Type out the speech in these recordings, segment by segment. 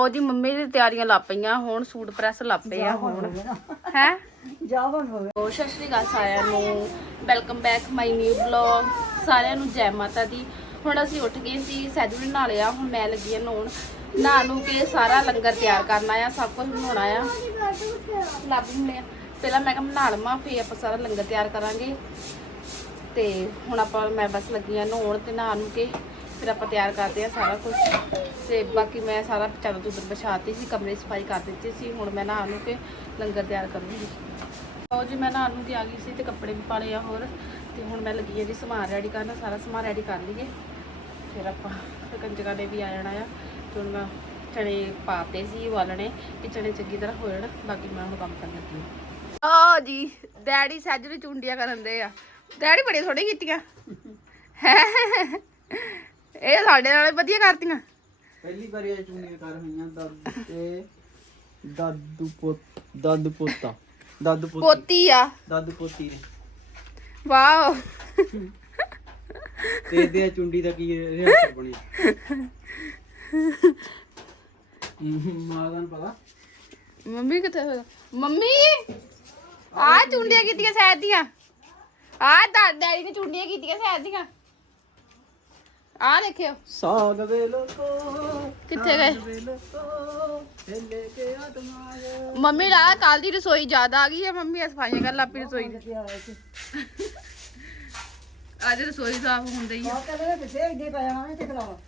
ਉਹ ਜੀ ਮੰਮੀ ਦੀ ਤਿਆਰੀਆਂ ਲੱਗ ਪਈਆਂ ਹੁਣ ਸੂਟ ਪ੍ਰੈਸ ਲੱਗ ਪਏ ਆ ਹੁਣ। ਹੈ? ਜਾਵਣ ਹੋਵੇ। ਉਹ ਸਤਿ ਸ਼੍ਰੀ ਅਕਾਲ ਸਾਰਿਆਂ ਨੂੰ। Welcome back my new blog ਸਾਰਿਆਂ ਨੂੰ ਜੈ ਮਾਤਾ ਦੀ। ਹੁਣ ਅਸੀਂ ਉੱਠ ਗਏ ਸੀ ਸੈਜੂ ਨੇ ਲਿਆ ਹੁਣ ਮੈਂ ਲੱਗੀ ਆ ਨਹਾਉਣ। ਨਹਾ ਨੂੰ ਕੇ ਸਾਰਾ ਲੰਗਰ ਤਿਆਰ ਕਰਨਾ ਆ ਸਭ ਕੁਝ ਬਣਾਉਣਾ ਆ। ਲੱਭ ਲਿਆ ਪਹਿਲਾਂ ਮੈਂ ਕਿਹਾ ਨਹਾ ਲਵਾਂ ਫੇਰ ਆਪਾਂ ਸਾਰਾ ਲੰਗਰ ਤਿਆਰ ਕਰਾਂਗੇ। ਤੇ ਹੁਣ ਆਪਾਂ ਮੈਂ ਬਸ ਲੱਗੀ ਆ ਨਹਾਉਣ ਤੇ ਨਹਾ ਨੂੰ ਕੇ। ਫਿਰ ਆਪਾਂ ਤਿਆਰ ਕਰਦੇ ਆ ਸਾਰਾ ਕੁਝ ਤੇ ਬਾਕੀ ਮੈਂ ਸਾਰਾ ਚਾਦਰ ਚੁੱਦਰ ਵਿਛਾਤੀ ਸੀ, ਕਮਰੇ ਦੀ ਸਫ਼ਾਈ ਕਰ ਦਿੱਤੀ ਸੀ। ਹੁਣ ਮੈਂ ਨਹਾ ਨੂੰ ਕੇ ਲੰਗਰ ਤਿਆਰ ਕਰੂੰਗੀ। ਲਓ ਜੀ, ਮੈਂ ਨਹਾਉਣ ਨੂੰ ਤੇ ਆ ਗਈ ਸੀ ਤੇ ਕੱਪੜੇ ਵੀ ਪਾ ਲਏ ਆ ਹੋਰ। ਤੇ ਹੁਣ ਮੈਂ ਲੱਗੀ ਆ ਜੀ ਸਮਾਨ ਰੈਡੀ ਕਰਨਾ। ਸਾਰਾ ਸਮਾਨ ਰੈਡੀ ਕਰ ਲਈਏ। ਫਿਰ ਆਪਾਂ ਫਿਰ ਕੰਜਕਾਂ ਨੇ ਵੀ ਆ ਜਾਣਾ ਆ। ਤੇ ਹੁਣ ਮੈਂ ਚਣੇ ਪਾਤੇ ਸੀ ਵਾਲਣੇ ਕਿ ਚਣੇ ਚੰਗੀ ਤਰ੍ਹਾਂ ਹੋ ਜਾਣ ਬਾਕੀ ਮੈਂ ਹੁਣ ਕੰਮ ਕਰਨ ਲੱਗੀ ਆ ਜੀ, ਡੈਡੀ ਸੱਜ ਸੱਜਰੀ ਚੁੰਡੀਆਂ ਕਰਨ ਦੇ ਆ। ਡੈਡੀ ਬੜੀ ਥੋੜੇ ਕੀਤੀਆਂ। ਇਹ ਸਾਡੇ ਨਾਲੇ ਵਧੀਆ ਕਰਤੀਆਂ। ਪਹਿਲੀ ਵਾਰੀ ਇਹ ਚੁੰਨੀਆਂ ਕਰ ਹੋਈਆਂ ਦਾਦੂ ਤੇ ਦਾਦੂ ਪੋਤ ਦਾਦੂ ਪੋਤਾ ਦਾਦੂ ਪੋਤੀ। ਪੋਤੀ ਆ। ਦਾਦੂ ਪੋਤੀ ਨੇ। ਵਾਓ। ਤੇ ਇਹਦੇ ਚੁੰਡੀ ਦਾ ਕੀ ਰਿਹਾਸਰ ਬਣੀ? ਮਾਦਾਨ ਪਤਾ। ਮੰਮੀ ਕਿੱਥੇ ਹੋਇਆ ਮੰਮੀ ਆ ਚੁੰਡੀਆਂ ਕੀਤੀਆਂ ਦੀਆਂ। ਆ ਡੈਡੀ ਨੇ ਚੁੰਡੀਆਂ ਕੀਤੀਆਂ ਦੀਆਂ। ਆ ਦੇਖਿਓ। ਸਾਗ ਵੇ ਲੋਕੋ ਕਿੱਥੇ ਗਏ? ਵੇ ਲੋਕੋ ਹਿੱਲੇ ਕੇ ਆਤਮਾ ਮੰਮੀ ਲਾ ਕੱਲ ਦੀ ਰਸੋਈ ਜ਼ਿਆਦਾ ਆ ਗਈ ਹੈ। ਮੰਮੀ ਸਫਾਈਆਂ ਕਰ ਲੱਪੀ ਰਸੋਈ ਦੀ। ਅੱਜ ਰਸੋਈ ਸਾਫ਼ ਹੁੰਦੀ ਹੀ। ਆ ਆ ਕਹਿੰਦੇ ਤੇ ਫੇਰ ਦੇ ਪਿਆ ਹਾਂ ਤੇ ਖਲਾਵਾ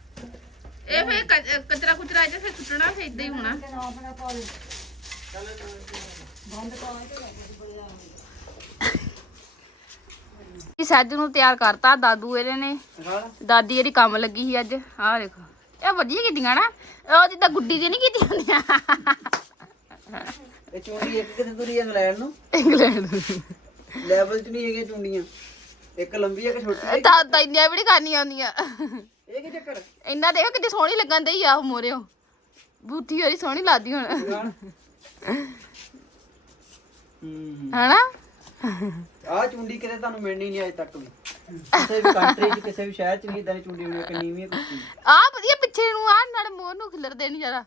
ਇਹ ਫੇ ਕਚਰਾ ਕੁਚਰਾ ਜੇ ਫਿਰ ਸੁੱਟਣਾ ਫੇ ਇਦਾਂ ਹੀ ਹੋਣਾ। ਤੇ ਨਾ ਆਪਣਾ ਪਾ ਦੇ ਬੰਦ ਕਰਾ ਕੇ ਇਹ ਸੱਜ ਨੂੰ ਤਿਆਰ ਕਰਤਾ ਦਾਦੂ ਇਹਦੇ ਨੇ। ਦਾਦੀ ਇਹਦੀ ਕੰਮ ਲੱਗੀ ਸੀ ਅੱਜ ਆਹ ਦੇਖੋ। ਇਹ ਵਧੀਆ ਕੀਤੀਆਂ ਨਾ ਉਹ ਜਿੱਦਾਂ ਗੁੱਡੀ ਦੀ ਨਹੀਂ ਕੀਤੀਆਂ ਹੁੰਦੀਆਂ। ਇਹ ਚੁੰਡੀ ਇੱਕ ਕਿਤੇ ਤੁਰੀ ਇੰਗਲੈਂਡ ਨੂੰ? ਇੰਗਲੈਂਡ ਲੈਵਲ 'ਚ ਨਹੀਂ ਹੈਗੇ ਚੁੰਡੀਆਂ। ਇੱਕ ਲੰਬੀ ਇੱਕ ਛੋਟੀ ਹੈ। ਤਾਂ ਤਾਂ ਇੰਨੀਆਂ ਵੀ ਨਹੀਂ ਕਰਨੀਆਂ ਆਉਂਦੀਆਂ ਇਹ ਕੀ ਚੱਕਰ? ਇੰਨਾ ਦੇਖੋ ਕਿੰਨੀ ਸੋਹਣੀ ਲੱਗਣ ਦਈ ਆ ਉਹ ਮੋਰਿਓ। ਬੂਥੀ ਹੋਰੀ ਸੋਹਣੀ ਲੱਗਦੀ ਹੁਣ। ਹੂੰ ਹਨਾ ਆ ਚੁੰਡੀ ਕਿਤੇ ਤੁਹਾਨੂੰ ਮਿਲਣੀ ਨਹੀਂ ਅਜੇ ਤੱਕ ਵੀ। ਕਿਸੇ ਵੀ ਕੰਟਰੀ 'ਚ ਕਿਸੇ ਵੀ ਸ਼ਹਿਰ 'ਚ ਨਹੀਂ ਇਦਾਂ ਦੀ ਚੁੰਡੀ ਹੋਣੀ ਕਿ ਨੀਵੀਂ ਕੁੱਤੀ। ਆ ਵਧੀਆ ਪਿੱਛੇ ਨੂੰ ਆ ਨਾਲੇ ਮੋਰ ਨੂੰ ਖਿਲਰ ਦੇਣੀ ਜਰਾ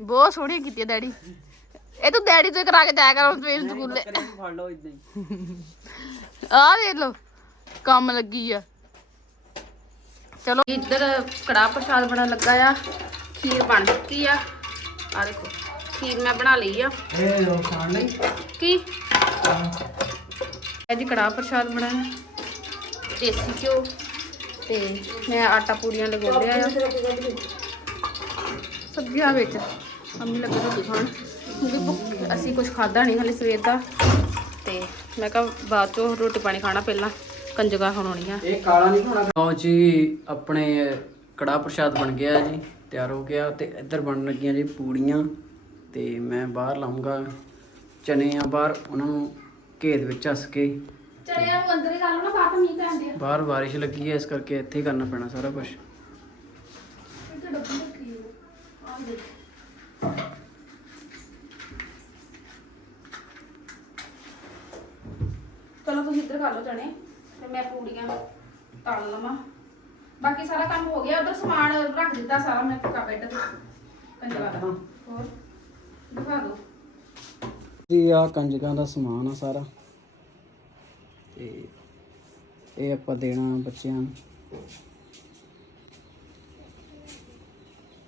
ਬਹੁਤ ਸੋਹਣੀਆਂ ਕੀਤੀਆਂ ਡੈਡੀ। ਇਹ ਤੂੰ ਡੈਡੀ ਤੋਂ ਹੀ ਕਰਾ ਕੇ ਜਾਇਆ ਕਰ ਸਵੇਰ ਸਕੂਲੇ। ਬੱਕਰੇ ਨੂੰ ਫੜ ਲਓ ਇਦਾਂ ਹੀ। ਆ ਵੇਖ ਲਓ ਕੰਮ ਲੱਗੀ ਆ। ਚਲੋ। ਇੱਧਰ ਕੜਾਹ ਪ੍ਰਸ਼ਾਦ ਬਣਨ ਲੱਗਾ ਆ ਖੀਰ ਬਣ ਚੁੱਕੀ ਆ। ਆ ਦੇਖੋ। ਖੀਰ ਮੈਂ ਬਣਾ ਲਈ ਆ। ਇਹ ਲੋ ਖਾਣ ਲਈ ਕੀ? ਇਹ ਜੀ ਪ੍ਰਸ਼ਾਦ ਬਣਾਇਆ। ਦੇਸੀ ਘਿਓ ਤੇ ਮੈਂ ਆਟਾ ਪੂੜੀਆਂ ਲਗੋ ਆ। ਸਬਜ਼ੀਆਂ ਵਿੱਚ। ਮੰਮੀ ਲੱਗੀ ਰੋਟੀ ਖਾਣ। ਕਿਉਂਕਿ ਭੁੱਖ, ਅਸੀਂ ਕੁਝ ਖਾਦਾ ਨਹੀਂ ਹਲੇ ਸਵੇਰ ਦਾ। ਤੇ ਮੈਂ ਕਿਹਾ ਬਾਅਦ ਚੋਂ ਰੋਟੀ ਪਾਣੀ ਖਾਣਾ ਪਹਿਲਾਂ। ਕੰਜਗਾ ਖਾਣੀਆਂ ਇਹ ਕਾਲਾ ਨਹੀਂ ਹੋਣਾ ਲਓ ਜੀ, ਆਪਣੇ ਕੜਾ ਪ੍ਰਸ਼ਾਦ ਬਣ ਗਿਆ ਜੀ। ਤਿਆਰ ਹੋ ਗਿਆ ਤੇ ਇੱਧਰ ਬਣਨ ਲੱਗੀਆਂ ਜੀ ਪੂੜੀਆਂ। ਤੇ ਮੈਂ ਬਾਹਰ ਲਾਉਂਗਾ ਚਨੇ ਆ ਬਾਹਰ ਉਹਨਾਂ ਨੂੰ ਘੇਰ ਵਿੱਚ ਹੱਸ ਕੇ। ਚਲਿਆ ਨੂੰ ਅੰਦਰ ਹੀ ਕਰ ਲਓ ਨਾ ਬਾਹਰ ਮੀਂਹ ਪੈਂਦੇ ਆ ਬਾਹਰ ਬਾਰਿਸ਼ ਲੱਗੀ ਹੈ ਇਸ ਕਰਕੇ ਇੱਥੇ ਹੀ ਕਰਨਾ ਪੈਣਾ ਸਾਰਾ ਕੁਝ ਇੱਥੇ ਡੱਬੀ ਰੱਖੀ ਹੋਈ ਆ। ਦੇਖ। ਚਲੋ ਤੁਸੀਂ ਇੱਧਰ ਕਰ ਲਓ ਚਣੇ ਤੇ ਮੈਂ ਪੂੜੀਆਂ ਤਲ ਲਵਾਂ। ਬਾਕੀ ਸਾਰਾ ਕੰਮ ਹੋ ਗਿਆ ਉਧਰ ਸਮਾਨ ਰੱਖ ਦਿੱਤਾ ਸਾਰਾ ਮੈਂ ਪੱਕਾ ਬੈੱਡ ਤੇ ਕੰਜਵਾ ਦਾ ਹੋਰ? ਦਿਖਾ ਆ ਕੰਜਕਾਂ ਦਾ ਸਮਾਨ ਆ ਸਾਰਾ। ਤੇ ਇਹ ਆਪਾਂ ਦੇਣਾ ਬੱਚਿਆਂ ਨੂੰ।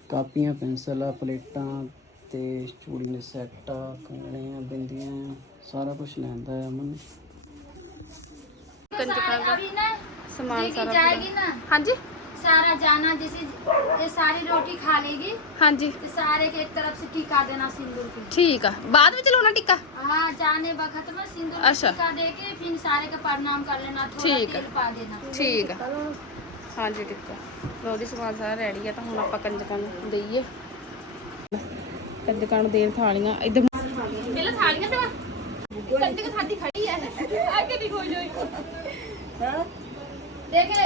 ਕਾਪੀਆਂ ਪੈਨਸਲ ਆ ਪਲੇਟਾਂ ਤੇ ਚੂੜੀ ਦੇ ਸੈੱਟ ਆ ਕੰਗਣੀਆਂ ਬਿੰਦੀਆਂ ਸਾਰਾ ਕੁਝ ਲੈਂਦਾ ਆ ਅਮਨ। ਕੰਜਕਾਂ ਦਾ ਸਮਾਨ ਸਾਰਾ ਹਾਂਜੀ? सारा जाना जैसे ये सारी रोटी खा लेगी ਹਾਂਜੀ तो सारे के एक तरफ से टीका देना सिंदूर की ਠੀਕ ਆ ਬਾਅਦ ਵਿੱਚ ਲਾਉਣਾ ਟਿੱਕਾ हाँ जाने वक्त में सिंदूर का अच्छा। टीका दे के फिर सारे का प्रणाम कर लेना थोड़ा ठीक है। तेल पा देना ਠੀਕ ਆ ਹਾਂਜੀ ਟਿੱਕਾ ਲੋ ਜੀ ਸਮਾਨ ਸਾਰਾ ਰੈਡੀ ਆ ਤਾਂ ਹੁਣ ਆਪਾਂ ਕੰਜਕਾਂ ਨੂੰ ਦੇਈਏ ਕੰਜਕਾਂ ਨੂੰ ਦੇਣ ਥਾਲੀਆਂ ਇੱਧਰ ਪਹਿਲਾਂ ਥਾਲੀਆਂ ਤੇ ਕੰਜਕ ਸਾਡੀ ਖੜੀ ਹੈ ਅੱਗੇ ਨਹੀਂ ਕੋਈ ਹੋਈ देखे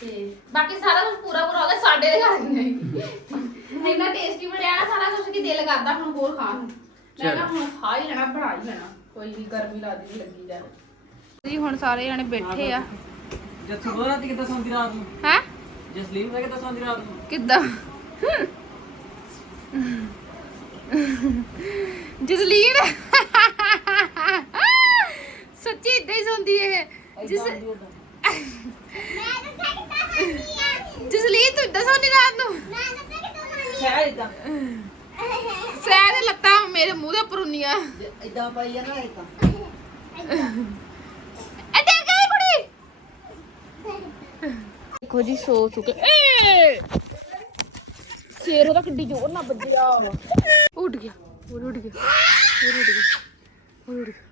ਤੇ ਬਾਕੀ ਸਾਰਾ ਕੁਝ ਪੂਰਾ ਪੂਰਾ ਹੋ ਗਿਆ ਸਾਡੇ ਦੇ ਘਰ ਨਹੀਂ। ਇੰਨਾ ਟੇਸਟੀ ਬਣਿਆ ਨਾ ਸਾਰਾ ਕੁਝ ਕਿ ਦਿਲ ਕਰਦਾ ਹੁਣ ਹੋਰ ਖਾਣ ਨੂੰ ਮੈਂ ਕਿਹਾ ਹੁਣ ਖਾ ਹੀ ਲੈਣਾ ਬਣਾ ਹੀ ਲੈਣਾ ਕੋਈ ਵੀ ਗਰਮੀ ਲੱਗਦੀ ਲੱਗੀ ਜਾ ਜੀ ਹੁਣ ਸਾਰੇ ਜਣੇ ਬੈਠੇ ਆ। ਜੱਸੂ ਬੋਲ ਰਾਤੀ ਕਿੱਦਾਂ ਸੌਂਦੀ ਰਾਤ ਨੂੰ? ਹੈ? ਜਸਲੀਨ ਦਾ ਕਿੱਦਾਂ ਸੌਂਦੀ ਰਾਤ ਨੂੰ? ਕਿੱਦਾਂ? ਜਸਲੀਨ? ਸੱਚੀ ਇਦਾਂ ਹੀ ਸੁਣਦੀ ਇਹ। ਜਿਸ ਜਸਲੀਨ ਤੂੰ ਇਦਾਂ ਸੌਂਦੀ ਰਾਤ ਨੂੰ? ਸ਼ਾਇਦ ਇਦਾਂ। ਸਹਿ ਦੇ ਲੱਤਾਂ ਮੇਰੇ ਮੂੰਹ ਦੇ ਉੱਪਰ ਹੁੰਦੀਆਂ। ਇਦਾਂ ਪਾਈ ਆ ਨਾ ਇਦਾਂ ਅੱਡੇ ਗਈ ਕੁੜੀ? ਦੇਖੋ ਜੀ ਸੋ ਚੁੱਕੇ ਏ! ਸ਼ੇਰ ਉਹਦਾ ਕਿੱਡੀ ਜ਼ੋਰ ਨਾਲ ਵੱਜਿਆ ਵਾ। ਉੱਡ ਗਿਆ ਹੋਰ ਉੱਡ ਗਿਆ ਹੋਰ ਉੱਡ ਗਿਆ ਹੋਰ ਉੱਡ ਗਿਆ।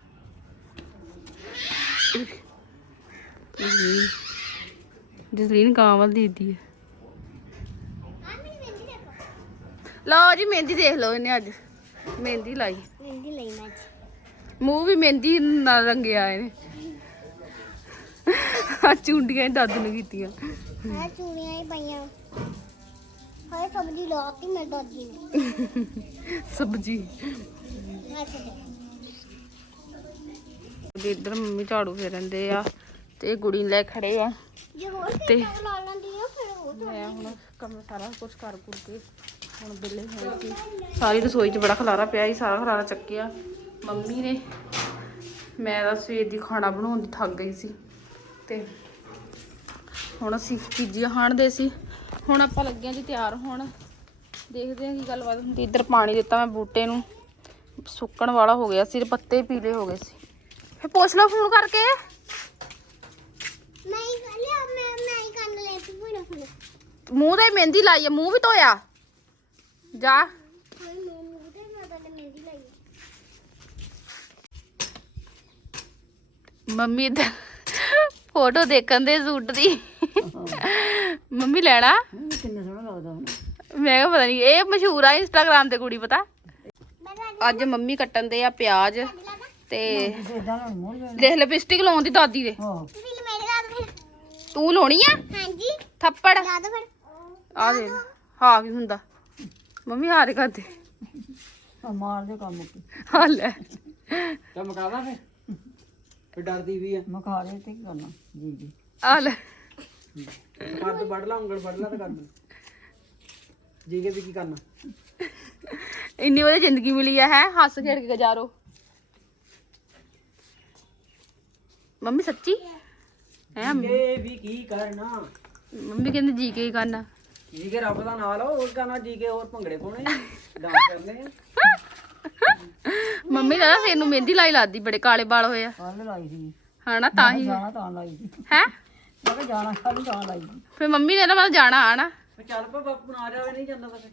ਜਸਲੀਨ ਕਾਂ ਵੱਲ ਦੀਦੀ ਹੈ ਲਓ ਜੀ ਮਹਿੰਦੀ ਦੇਖ ਲਓ ਇਹਨੇ ਅੱਜ। ਮਹਿੰਦੀ ਲਾਈ। ਮਹਿੰਦੀ ਲਈ ਮੈਂ ਮੂੰਹ ਵੀ ਮਹਿੰਦੀ ਨਾਲ ਰੰਗਿਆ ਇਹਨੇ। ਆ ਚੁੰਡੀਆਂ ਹੀ ਦਾਦੂ ਨੇ ਕੀਤੀਆਂ। ਆ ਚੂੜੀਆਂ ਹੀ ਪਈਆਂ। ਹਾਏ ਸਬਜ਼ੀ ਲਾਤੀ ਮੈਂ ਦਾਦੀ ਨੇ। ਸਬਜੀ। ਇੱਧਰ ਮੰਮੀ ਝਾੜੂ ਫੇਰਨਦੇ ਆ। ਤੇ ਗੁੜੀ ਲੈ ਖੜੇ ਆ। ਜੇ ਹੋਰ ਤੇ ਕਿਤੇ ਲਾ ਲੈਂਦੀ ਆ ਫਿਰ ਉਹ ਮੈਂ ਹੁਣ ਕੰਮ ਸਾਰਾ ਕੁਝ ਕਰ ਕੁਰ ਕੇ ਹੁਣ ਬਿੱਲੇ ਹੋਏ ਸੀ। ਸਾਰੀ ਰਸੋਈ 'ਚ ਬੜਾ ਖਲਾਰਾ ਪਿਆ ਸੀ ਸਾਰਾ ਖਲਾਰਾ ਚੱਕਿਆ। ਮੰਮੀ ਨੇ ਮੈਂ ਤਾਂ ਸਵੇਰ ਦੀ ਖਾਣਾ ਬਣਾਉਣ ਦੀ ਥੱਕ ਗਈ ਸੀ। ਤੇ ਹੁਣ ਅਸੀਂ ਚੀਜ਼ੀਆਂ ਹਾਣਦੇ ਸੀ। ਹੁਣ ਆਪਾਂ ਲੱਗੇ ਹਾਂ ਜੀ ਤਿਆਰ ਹੋਣ। ਦੇਖਦੇ ਹਾਂ ਕੀ ਗੱਲਬਾਤ ਹੁੰਦੀ। ਇੱਧਰ ਪਾਣੀ ਦਿੱਤਾ ਮੈਂ ਬੂਟੇ ਨੂੰ। ਸੁੱਕਣ ਵਾਲਾ ਹੋ ਗਿਆ ਸੀ ਪੱਤੇ ਪੀਲੇ ਹੋ ਗਏ ਸੀ। ਫੇ ਪੁੱਛ ਲਓ ਫੋਨ ਕਰਕੇ ਮੈਂ ਹੀ ਕਰ ਲਿਆ ਮੈਂ ਮੈਂ ਹੀ ਕੰਨ ਲੈ ਕੇ ਪੂਰਾ ਫੁੱਲ ਮੂੰਹ ਤੇ ਮਹਿੰਦੀ ਲਾਈ ਆ ਮੂੰਹ ਵੀ ਧੋਇਆ। ਜਾ। ਮੰਮੀ ਦਾ ਫੋਟੋ ਦੇਖਣ ਦੇ ਸੂਟ ਦੀ। ਮੰਮੀ ਲੈਣਾ? ਕਿੰਨਾ ਸੋਹਣਾ ਲੱਗਦਾ ਹੁਣ ਮੈਂ ਕਿਹਾ ਪਤਾ ਨਹੀਂ ਇਹ ਮਸ਼ਹੂਰ ਆ ਇੰਸਟਾਗ੍ਰਾਮ ਤੇ ਕੁੜੀ ਪਤਾ? ਅੱਜ ਮੰਮੀ ਕੱਟਣ ਦੇ ਆ ਪਿਆਜ਼ ਤੇ ਦੇਖ ਲਿਪਸਟਿਕ ਲਾਉਣ ਦੀ ਦਾਦੀ ਦੇ। ਤੂੰ ਲਾਉਣੀ ਆ? ਹਾਂਜੀ। ਥੱਪੜ। ਲਾ ਦੋ ਫਿਰ। ਆ ਦੇ ਹਾਂ ਕੀ ਹੁੰਦਾ। ਮੰਮੀ ਹਾਰੇ ਕਰਦੇ ਆ ਮਾਰ ਦੇ ਕੰਮ ਕੀ ਆ ਲੈ। ਤਾਂ ਮਕਾਵਾ ਫੇ ਫੇ ਡਰਦੀ ਵੀ ਆ। ਮਖਾ ਦੇ ਤੇ ਕੀ ਕਰਨਾ? ਜੀ ਜੀ। ਆ ਲੈ। ਕਰ ਤੂੰ ਵੱਢ ਲਾ ਉਂਗਲ ਵੱਢ ਲਾ ਤਾਂ ਕਰ ਦੂੰ। ਜੀ ਕੇ ਵੀ ਕੀ ਕਰਨਾ? ਇੰਨੀ ਵਧੀਆ ਜ਼ਿੰਦਗੀ ਮਿਲੀ ਆ ਹੈ? ਹੱਸ ਖੇਡ ਕੇ ਗੁਜ਼ਾਰੋ। ਮੰਮੀ ਸੱਚੀ? ਹੈ ਇਹ ਵੀ ਕੀ ਕਰਨਾ? ਮੰਮੀ ਕਹਿੰਦੀ ਜੀ ਕੇ ਹੀ ਕਰਨਾ। ਜੀ ਕੇ ਰੱਬ ਦਾ ਨਾਮ ਲਓ ਹੋਰ ਕਰਨਾ ਜੀ ਕੇ ਹੋਰ ਭੰਗੜੇ ਪਾਉਣੇ ਡਾਂਸ ਕਰਨੇ ਆ? ਮੰਮੀ ਦਾ ਸਿਰ ਨੂੰ ਮਹਿੰਦੀ ਲਾਈ ਲਾਦੀ ਬੜੇ ਕਾਲੇ ਵਾਲ ਹੋਏ ਆ। ਕੱਲ ਲਾਈ ਸੀ। ਹਨਾ ਤਾਂ ਹੀ। ਜਾਣਾ ਤਾਂ ਲਾਈ ਸੀ। ਹੈ? ਮੈਂ ਕਿਹਾ ਜਾਣਾ ਕੱਲ ਤਾਂ ਲਾਈ ਸੀ। ਫੇ ਮੰਮੀ ਨੇ ਨਾ ਮੈਂ ਜਾਣਾ ਆਣਾ ਫੇ ਚੱਲ ਪਾ ਬਾਪੂ ਨਾ ਜਾਵੇ ਨਹੀਂ ਜਾਂਦਾ ਤਾਂ ਫੇ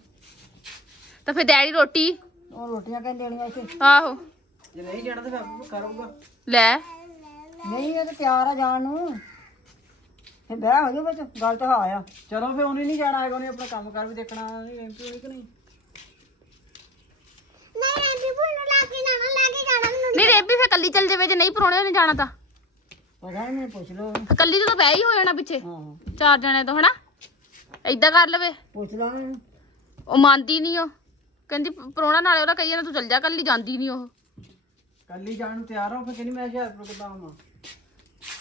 ਤਾਂ ਫੇ ਡੈਡੀ ਰੋਟੀ? ਉਹ ਰੋਟੀਆਂ ਕਹਿੰਦੇ ਦੇਣੀਆਂ ਇੱਥੇ? ਆਹੋ। ਜੇ ਨਹੀਂ ਜਾਣਾ ਤਾਂ ਫੇ ਬਾਪੂ ਕਰੂਗਾ। ਲੈ। ਨਹੀਂ ਇਹ ਤਾਂ ਤਿਆਰ ਆ ਜਾਣ ਨੂੰ। ਫਿਰ ਬਹਿ ਹੋ ਜਾ ਵਿੱਚ ਗੱਲ ਤਾਂ ਆਇਆ ਚਲੋ ਫੇ ਉਹਨੇ ਨਹੀਂ ਜਾਣਾ ਹੈਗਾ ਉਹਨੇ ਆਪਣਾ ਕੰਮ ਕਰ ਵੀ ਦੇਖਣਾ ਨਹੀਂ ਐਮਪੀ ਹੋਣੀ ਕਿ ਨਹੀਂ? ਨਹੀਂ ਭੂਲ ਨੂੰ ਲਾ ਕੇ ਜਾਣਾ ਲੈ ਕੇ ਜਾਣਾ ਮੈਨੂੰ ਨਹੀਂ ਰੇਬੀ ਫੇ ਕੱਲੀ ਚੱਲ ਜਾਵੇ ਜੇ ਨਹੀਂ ਪਰੋਣੇ ਨੇ ਜਾਣਾ ਤਾਂ। ਪਤਾ ਨਹੀਂ ਪੁੱਛ ਲਓ ਕੱਲੀ ਤੋਂ ਤਾਂ ਬਹਿ ਹੀ ਹੋ ਜਾਣਾ ਪਿੱਛੇ। ਹਾਂ। ਚਾਰ ਜਣੇ ਤੋਂ ਹਨਾ? ਏਦਾਂ ਕਰ ਲਵੇ। ਪੁੱਛ ਲਾ। ਉਹ ਮੰਨਦੀ ਨਹੀਂ ਉਹ। ਕਹਿੰਦੀ ਪਰੋਣਾ ਨਾਲੇ ਉਹਦਾ ਕਹੀ ਜਾਂਦਾ ਤੂੰ ਚੱਲ ਜਾ ਕੱਲੀ ਜਾਂਦੀ ਨਹੀਂ ਉਹ। ਕੱਲੀ ਜਾਣ ਨੂੰ ਤਿਆਰ ਹੋ ਫੇ ਕਹਿੰਦੀ ਮੈਂ ਹੁਸ਼ਿਆਰਪੁਰ ਕਿੱਦਾਂ ਆਵਾਂ?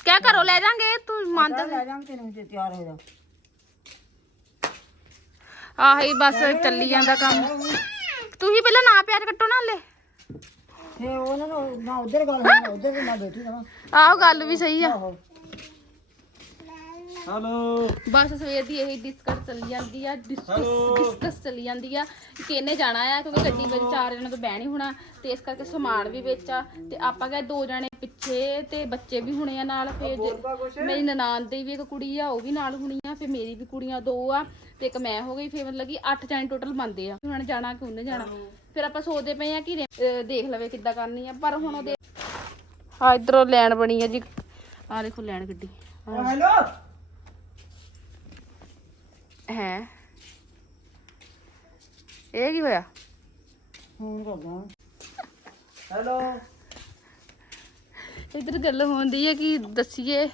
ਕਿਆ ਘਰੋਂ ਲੈ ਜਾਾਂਗੇ? ਤੂੰ ਮੰਨ ਲੈ ਜਾਵਾਂਗੇ ਤੈਨੂੰ ਤੇ ਤਿਆਰ ਹੋ ਜਾ ਆਹੀ ਬਸ ਚੱਲੀ ਜਾਂਦਾ ਕੰਮ। ਤੁਸੀਂ ਪਹਿਲਾਂ ਨਾ ਪਿਆਰ ਕੱਟੋ ਨਾ ਹਲੇ। ਫੇ ਉਹਨਾਂ ਨੂੰ ਨਾ ਉਧਰ ਗੱਲ ਹੋਣੀ ਉਧਰ ਨਾ ਬੈਠੀ ਰਹਾਂ ਆਹੋ ਗੱਲ ਵੀ ਸਹੀ ਆ। ਆਹੋ। ਹਲੋ ਬਸ ਸਵੇਰ ਦੀ ਇਹੀ ਡਿਸਕਸ ਚੱਲੀ ਜਾਂਦੀ ਆ ਡਿਸਕਸ ਡਿਸਕਸ ਚੱਲੀ ਜਾਂਦੀ ਆ ਕਿ ਇਹਨੇ ਜਾਣਾ ਆ ਕਿਉਂਕਿ ਗੱਡੀ ਵਿੱਚ ਚਾਰ ਜਣੇ ਤੋਂ ਬਹਿ ਨਹੀਂ ਹੋਣਾ ਤੇ ਇਸ ਕਰਕੇ ਸਮਾਨ ਵੀ ਵਿੱਚ ਆ ਤੇ ਆਪਾਂ ਗਏ ਦੋ ਜਣੇ ਪਿੱਛੇ ਤੇ ਬੱਚੇ ਵੀ ਹੋਣੇ ਆ ਨਾਲ ਫਿਰ ਜੇ- ਮੇਰੀ ਨਨਾਣ ਦੀ ਵੀ ਇੱਕ ਕੁੜੀ ਆ ਉਹ ਵੀ ਨਾਲ ਹੋਣੀ ਆ ਫਿਰ ਮੇਰੀ ਵੀ ਕੁੜੀਆਂ ਦੋ ਆ ਤੇ ਇੱਕ ਮੈਂ ਹੋ ਗਈ ਫਿਰ ਮਤਲਬ ਕਿ 8 ਜਣੇ ਟੋਟਲ ਬੰਦੇ ਆ ਉਹਨਾਂ ਨੇ ਜਾਣਾ ਕਿ ਉਹਨੇ ਜਾਣਾ। ਫਿਰ ਆਪਾਂ ਸੋਚਦੇ ਪਏ ਆ ਕਿ ਰੇ- ਅਹ ਦੇਖ ਲਵੇ ਕਿੱਦਾਂ ਕਰਨੀ ਆ ਪਰ ਹੁਣ ਉਹਦੇ ਆ ਇਧਰੋਂ ਲੈਣ ਬਣੀ ਆ ਜੀ। ਆ ਦੇਖੋ ਲੈਣ ਗੱਡੀ। ਹੈਲੋ ਹੈ। ਇਹ ਕੀ ਹੋਇਆ? ਫੋਨ ਕਰਦਾ ਹੈਲੋ। ਇਧਰ ਗੱਲ ਹੁੰਦੀ ਹੈ ਕਿ ਦੱਸੀਏ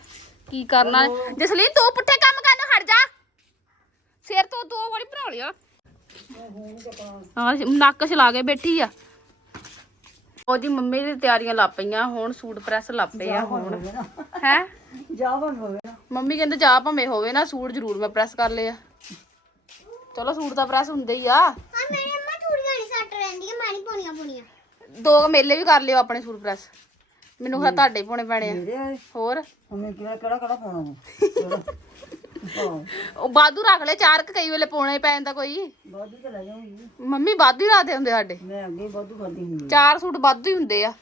ਕੀ ਕਰਨਾ ਜਸਲੀਨ ਤੂੰ ਪੁੱਠੇ ਕੰਮ ਕਰਨ ਹਟ ਜਾ। ਸਿਰ ਤੋਂ ਦੋ ਵਾਰੀ ਭਰਾ ਲਿਆ। ਹਾਂ ਨੱਕ ਛਲਾ ਕੇ ਬੈਠੀ ਆ। ਉਹ ਜੀ ਮੰਮੀ ਦੀ ਤਿਆਰੀਆਂ ਲੱਗ ਪਈਆਂ ਹੁਣ ਸੂਟ ਪ੍ਰੈਸ ਲੱਗ ਪਏ ਆ ਹੁਣ। ਹੈ? ਜਾ ਹੋਵੇ ਨਾ। ਮੰਮੀ ਕਹਿੰਦੇ ਜਾ ਭਾਵੇਂ ਹੋਵੇ ਨਾ ਸੂਟ ਜ਼ਰੂਰ ਮੈਂ ਪ੍ਰੈਸ ਕਰ ਲਿਆ ਚਲੋ ਸੂਟ ਤਾਂ ਪ੍ਰੈਸ ਹੁੰਦੇ ਹੀ ਆ। ਹਾਂ ਮੇਰੇ ਅੰਮਾ ਥੋੜੀਆਂ ਨਹੀਂ ਸੱਟ ਰਹਿੰਦੀਆਂ ਮੈਂ ਨਹੀਂ ਪਾਉਣੀਆਂ ਪਾਉਣੀਆਂ ਦੋ ਮੇਲੇ ਵੀ ਕਰ ਲਿਓ ਆਪਣੇ ਸੂਟ ਪ੍ਰੈਸ। ਮੈਨੂੰ ਖਾ ਤੁਹਾਡੇ ਪੈਣੇ ਆ। ਮੇਰੇ ਆਏ ਹੋਰ? ਉਹਨੇ ਕਿਹੜਾ ਕਿਹੜਾ ਕਿਹੜਾ ਪਾਉਣਾ ਵਾ? ਕਿਹੜਾ? ਹਾਂ। ਉਹ ਬਾਦੂ ਰੱਖ ਲੈ ਚਾਰ ਕੁ ਕਈ ਵੇਲੇ ਪਾਉਣੇ ਪੈ ਜਾਂਦਾ ਕੋਈ। ਬਾਦੂ ਤੇ ਲੈ ਜਾਊਂਗੀ। ਮੰਮੀ ਵਾਧੂ ਹੀ ਰੱਖਦੇ ਹੁੰਦੇ ਸਾਡੇ। ਮੈਂ ਅੱਗੇ ਬਾਦੂ ਕਰਦੀ ਹੁੰਦੀ ਚਾਰ ਸੂਟ ਵਾਧੂ ਹੀ ਹੁੰਦੇ ਆ।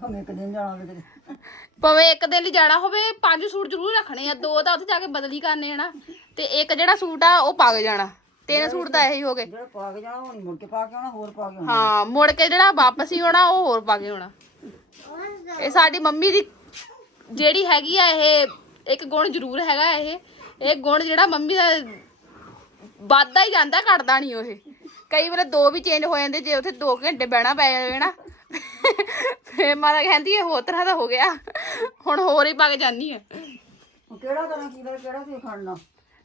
ਭਾਵੇਂ ਇੱਕ ਦਿਨ ਜਾਣਾ ਹੋਵੇ ਤੇ ਭਾਵੇਂ ਇੱਕ ਦਿਨ ਲਈ ਜਾਣਾ ਹੋਵੇ ਪੰਜ ਸੂਟ ਜ਼ਰੂਰ ਰੱਖਣੇ ਆ ਦੋ ਤਾਂ ਉੱਥੇ ਜਾ ਕੇ ਬਦਲੀ ਕਰਨੇ ਆ ਨਾ। ਤੇ ਇੱਕ ਜਿਹੜਾ ਸੂਟ ਆ ਉਹ ਪਾ ਕੇ ਜਾਣਾ। ਤਿੰਨ ਸੂਟ ਤਾਂ ਇਹੀ ਹੋ ਗਏ। ਜਿਹੜਾ ਪਾ ਕੇ ਜਾਣਾ ਉਹ ਨਹੀਂ ਮੁੜ ਕੇ ਪਾ ਕੇ ਆਉਣਾ ਹੋਰ ਪਾ ਕੇ ਆਉਣਾ। ਹਾਂ ਮੁੜ ਕੇ ਜਿਹੜਾ ਵਾਪਸ ਹੀ ਆਉਣਾ ਉਹ ਹੋਰ ਪਾ ਕੇ ਆਉਣਾ। ਇਹ ਸਾਡੀ ਮੰਮੀ ਦੀ ਜਿਹੜੀ ਹੈਗੀ ਆ ਇਹ ਇੱਕ ਗੁਣ ਜ਼ਰੂਰ ਹੈਗਾ ਇਹ। ਇਹ ਗੁਣ ਜਿਹੜਾ ਮੰਮੀ ਦਾ ਵੱਧਦਾ ਹੀ ਜਾਂਦਾ ਘਟਦਾ ਨਹੀਂ ਉਹ ਕਈ ਵਾਰ ਦੋ ਵੀ ਚੇਂਜ ਹੋ ਜਾਂਦੇ ਜੇ ਉੱਥੇ 2 ਘੰਟੇ ਬਹਿਣਾ ਪੈ ਜਾਵੇ ਨਾ ਫੇਰ ਮਾਤਾ ਕਹਿੰਦੀ ਇਹ ਹੋਰ ਤਰ੍ਹਾਂ ਦਾ ਹੋ ਗਿਆ। ਹੁਣ ਹੋਰ ਹੀ ਪਾ ਕੇ ਜਾਨੀ ਆ। ਉਹ ਕਿਹੜਾ ਕਰਾਂ ਕੀ ਕਰ ਕਿਹੜਾ ਤੇ ਖੜਨਾ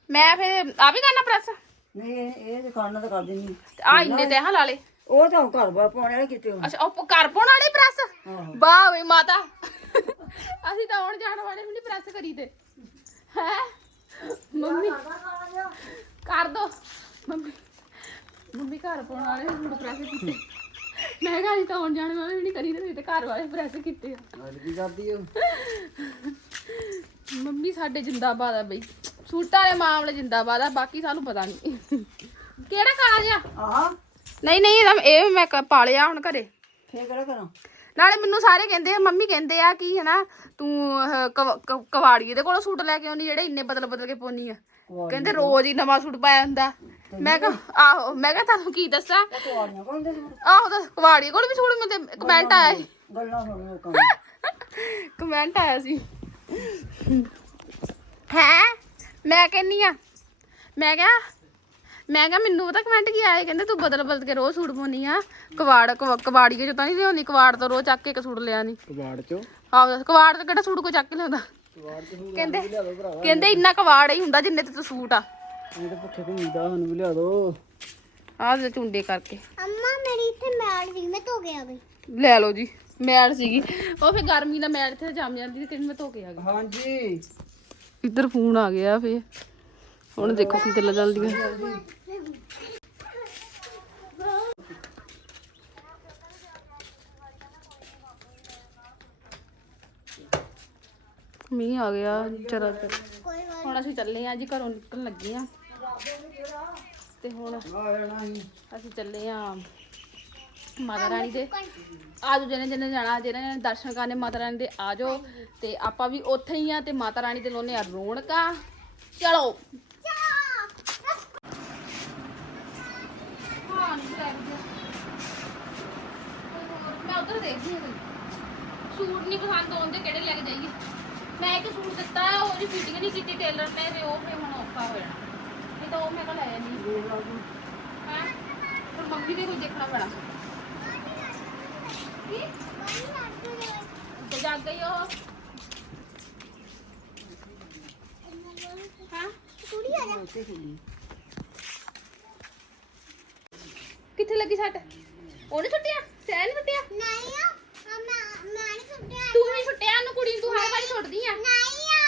ਮੈਂ ਫੇਰ ਆ ਵੀ ਕਰਨਾ ਪ੍ਰੈਸ? ਨਹੀਂ ਇਹ ਇਹ ਤੇ ਖੜਨਾ ਤਾਂ ਕਰ ਦਿੰਦੀ। ਆ ਇੰਨੇ ਤੇ ਹਾਂ ਲਾ ਲੇ ਉਹ ਤਾਂ ਘਰ ਪਾਉਣ ਵਾਲੇ ਕਿਤੇ ਹੋਣ। ਅੱਛਾ ਉਹ ਕਰ ਪਾਉਣ ਵਾਲੀ ਪ੍ਰੈਸ? ਵਾਹ ਵੇ ਮਾਤਾ। ਅਸੀਂ ਤਾਂ ਆਉਣ ਜਾਣ ਵਾਲੇ ਵੀ ਨਹੀਂ ਪ੍ਰੈਸ ਕਰੀ ਤੇ। ਹੈ? ਮੰਮੀ ਕਰ ਦੋ। ਮੰਮੀ ਮੰਮੀ ਘਰ ਪਾਉਣ ਵਾਲੇ ਹੁਣ ਪ੍ਰੈਸ ਕੀਤੇ। ਮੈਂ ਕਿਹਾ ਅਸੀਂ ਤਾਂ ਜਾਣ ਵਾਲੇ ਵੀ ਨਹੀਂ ਕਰੀ ਤੇ ਘਰ ਵਾਲੇ ਪ੍ਰੈਸ ਕੀਤੇ ਆ। ਅੱਜ ਕੀ ਕਰਦੀ ਹੋ ਮੰਮੀ ਸਾਡੇ ਜਿੰਦਾਬਾਦ ਆ ਬਈ। ਸੂਟਾਂ ਦੇ ਮਾਮਲੇ ਜਿੰਦਾਬਾਦ ਆ ਬਾਕੀ ਸਾਨੂੰ ਪਤਾ ਨਹੀਂ ਕਿਹੜਾ ਕਾਜ ਆ? ਆਹ। ਨਹੀਂ ਨਹੀਂ ਇਹਦਾ ਇਹ ਮੈਂ ਕ- ਪਾ ਲਿਆ ਹੁਣ ਘਰੇ। ਫੇਰ ਕਿਹੜਾ ਕਰਾਂ? ਨਾਲੇ ਮੈਨੂੰ ਸਾਰੇ ਕਹਿੰਦੇ ਆ ਮੰਮੀ ਕਹਿੰਦੇ ਆ ਕਿ ਹਨਾ ਤੂੰ ਆਹ ਕਵ- ਕ- ਕਵਾੜੀਏ ਦੇ ਕੋਲੋਂ ਸੂਟ ਲੈ ਕੇ ਆਉਣੀ ਜਿਹੜੇ ਇੰਨੇ ਬਦਲ ਬਦਲ ਕੇ ਪਾਉਣੀ ਆ। ਕਹਿੰਦੇ ਰੋਜ਼ ਹੀ ਨਵਾਂ ਸੂਟ ਪਾਇਆ ਹੁੰਦਾ। ਮੈਂ ਕਿਹਾ ਆਹੋ ਮੈਂ ਕਿਹਾ ਤੁਹਾਨੂੰ ਕੀ ਦੱਸਾਂ? ਕੁਆੜੀਆਂ ਆਹੋ ਤਾਂ ਕੋਲ ਵੀ ਸੂਟ ਮਿਲਦੇ ਕਮੈਂਟ ਆਇਆ ਸੀ। ਗੱਲਾਂ ਸੁਣ ਲੋਕਾਂ ਕਮੈਂਟ ਆਇਆ ਸੀ। ਹੈ? ਮੈਂ ਕਹਿੰਨੀ ਆ ਮੈਂ ਕਿਹਾ ਮੈਂ ਕਿਹਾ ਮੈਨੂੰ ਪਤਾ ਕਮੈਂਟ ਕੀ ਆਏ ਕਹਿੰਦੇ ਤੂੰ ਬਦਲ ਬਦਲ ਕੇ ਰੋਜ਼ ਸੂਟ ਪਾਉਣੀ ਆ। ਕਵਾੜ ਕਵ- ਕਵਾੜੀਏ ਚੋਂ ਤਾਂ ਨਹੀਂ ਲਿਆਉਣੀ ਕਵਾੜ ਤੋਂ ਰੋਜ਼ ਚੱਕ ਕੇ ਇੱਕ ਸੂਟ ਲਿਆ ਨਹੀਂ ਕਬਾੜ ਚੋਂ? ਆਹੋ ਕਵਾੜ ਤੋਂ ਕਿਹੜਾ ਸੂਟ ਕੋ ਚੱਕ ਕੇ ਲਿਆਉਂਦਾ? ਕਹਿੰਦੇ ਕਹਿੰਦੇ ਇੰਨਾ ਕਵਾੜ ਹੀ ਹੁੰਦਾ ਜਿੰਨੇ ਤੇ ਤੂੰ ਸੂਟ ਆ। ਇਹ ਤਾਂ ਭੁੱਖੇ ਘੁੰਮੀਦਾ ਸਾਨੂੰ ਵੀ ਲਿਆ ਦੋ। ਆਹ ਦੇ ਚੁੰਡੇ ਕਰਕੇ। ਅੰਮਾ ਮੇਰੀ ਇੱਥੇ ਮੈਲ ਸੀ ਮੈਂ ਧੋ ਕੇ ਆ ਗਈ। ਲੈ ਲਓ ਜੀ ਮੈਲ ਸੀਗੀ। ਉਹ ਫੇ ਗਰਮੀ ਨਾਲ ਮੈਲ ਇੱਥੇ ਜੰਮ ਜਾਂਦੀ ਤੇ ਮੈਂ ਧੋ ਕੇ ਆ ਗਈ। ਹਾਂਜੀ। ਇੱਧਰ ਫੋਨ ਆ ਗਿਆ ਫੇ ਹੁਣ ਦੇਖੋ ਕੀ ਗੱਲਾਂ ਚੱਲਦੀਆਂ। ਮੀਂਹ ਆ ਗਿਆ ਜਰਾ ਕੋਈ ਗੱਲ ਹੁਣ ਅਸੀਂ ਚੱਲੇ ਆ ਜੀ ਘਰੋਂ ਨਿਕਲਣ ਲੱਗੇ ਆ। ਤੇ ਹੁਣ ਅਸੀਂ ਚੱਲੇ ਆ ਮਾਤਾ ਰਾਣੀ ਦੇ। ਆਜੋ ਜਿਹਨੇ ਜਿਹਨੇ ਜਾਣਾ ਜਿਹਨੇ ਜਿਹਨੇ ਦਰਸ਼ਨ ਕਰਨੇ ਮਾਤਾ ਰਾਣੀ ਦੇ ਆਜੋ ਤੇ ਆਪਾਂ ਵੀ ਉੱਥੇ ਹੀ ਆ ਤੇ ਮਾਤਾ ਰਾਣੀ ਦੇ ਲੋਨੇ ਆ ਰੌਣਕਾਂ। ਚਲੋ। ਮੈਂ ਉਧਰ ਦੇਖਦੀ ਹਾਂ ਸੂਟ ਨਹੀਂ ਪਸੰਦ ਆਉਂਦੇ ਕਿਹੜੇ ਲੈ ਕੇ ਜਾਈਏ? ਮੈਂ ਇੱਕ ਸੂਟ ਦਿੱਤਾ ਉਹਦੀ ਫਿਟਿੰਗ ਨਹੀਂ ਕੀਤੀ ਟੇਲਰ ਨੇ ਤੇ ਉਹ ਫੇ ਹੁਣ ਔਖਾ ਹੋ ਜਾਣਾ। ਨਹੀਂ ਤਾਂ ਉਹ ਮੈਂ ਕਹ ਲੈ ਜਾਂਦੀ ਹਾਂ ਪਰ ਮੰਮੀ ਦੇ ਕੋਈ ਦੇਖਣਾ ਪੈਣਾ ਕੀ ਤੇ ਜਾ ਗਈ ਉਹ ਹਾਂ ਕੁੜੀ ਆ ਜਾ ਕਿੱਥੇ ਲੱਗੀ ਸੱਟ ਉਹਨੇ ਛੁੱਟਿਆ ਸਹਿ ਨੀ ਛੁੱਟਿਆ ਨਹੀਂ ਆ ਆ ਮੈਂ ਮੈਂ ਨਹੀਂ ਸੁੱਟਿਆ ਤੂੰ ਵੀ ਛੁੱਟਿਆ ਉਹਨੂੰ ਕੁੜੀ ਨੂੰ ਤੂੰ ਹਰ ਵਾਰੀ ਛੁੱਟਦੀ ਆ ਨਹੀਂ ਆ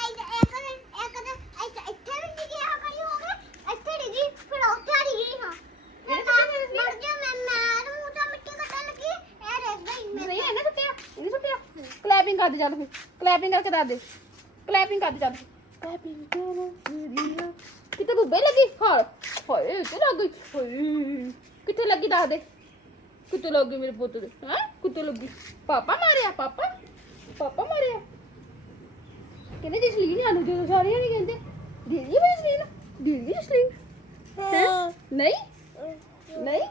ਇੱਕ ਇੱਕ ਦਿਨ ਇੱਕ ਦਿਨ ਇੱਥੇ ਇੱਥੇ ਵੀ ਡਿੱਗੀ ਆ ਕਰੀ ਹੋ ਗਏ ਇੱਥੇ ਡਿੱਗੀ ਫਿਰ ਉੱਥੇ ਡਿੱਗੀ ਹਾਂ ਇਹ ਤਾਂ ਕਿਵੇਂ ਸੀ? ਮਰ ਜਾ ਮੈਂ ਮੈਂ ਮੂੰਹ ਤੋਂ ਮਿੱਟੀ ਕੱਢਣ ਲੱਗੀ ਇਹ ਰਹਿ ਗਈ ਮੈਂ ਨਹੀਂ ਇਹਨੇ ਛੁੱਟਿਆ ਇਹਨੇ ਛੁੱਟਿਆ ਕਲੈਪਿੰਗ ਕਰ ਦੇ ਚੱਲ ਫੇ ਕਲੈਪਿੰਗ ਕਰਕੇ ਦੱਸ ਦੇ। ਕਲੈਪਿੰਗ ਕਰ ਦੇ ਚੱਲ ਕਲੈਪਿੰਗ ਕਰੋ ਮੇਰੀਆਂ ਕਿਤੇ ਬੁੱਬੇ ਲੱਗੀ? ਹਾਂ ਹਾਏ ਤੇ ਲੱਗ ਗਈ? ਹਾਏ ਕਿੱਥੇ ਲੱਗੀ ਦੱਸ ਦੇ। ਕਿੱਥੇ ਲੱਗੀ ਮੇਰੇ ਪੁੱਤ ਦੇ? ਹਾਂ? ਕਿੱਥੇ ਲੱਗੀ ਪਾਪਾ ਮਾਰਿਆ ਪਾਪਾ? ਪਾਪਾ ਮਾਰਿਆ। ਕਹਿੰਦੇ ਜਸਲੀਨ ਆਨੂੰ ਜਦੋਂ ਸਾਰੇ ਨਹੀਂ ਕਹਿੰਦੇ। ਦੀਦੀ ਮੈਂ ਜਸਲੀਨ ਦੀਦੀ ਜਸਲੀਨ ਹੈ? ਨਹੀਂ? ਨਹੀਂ?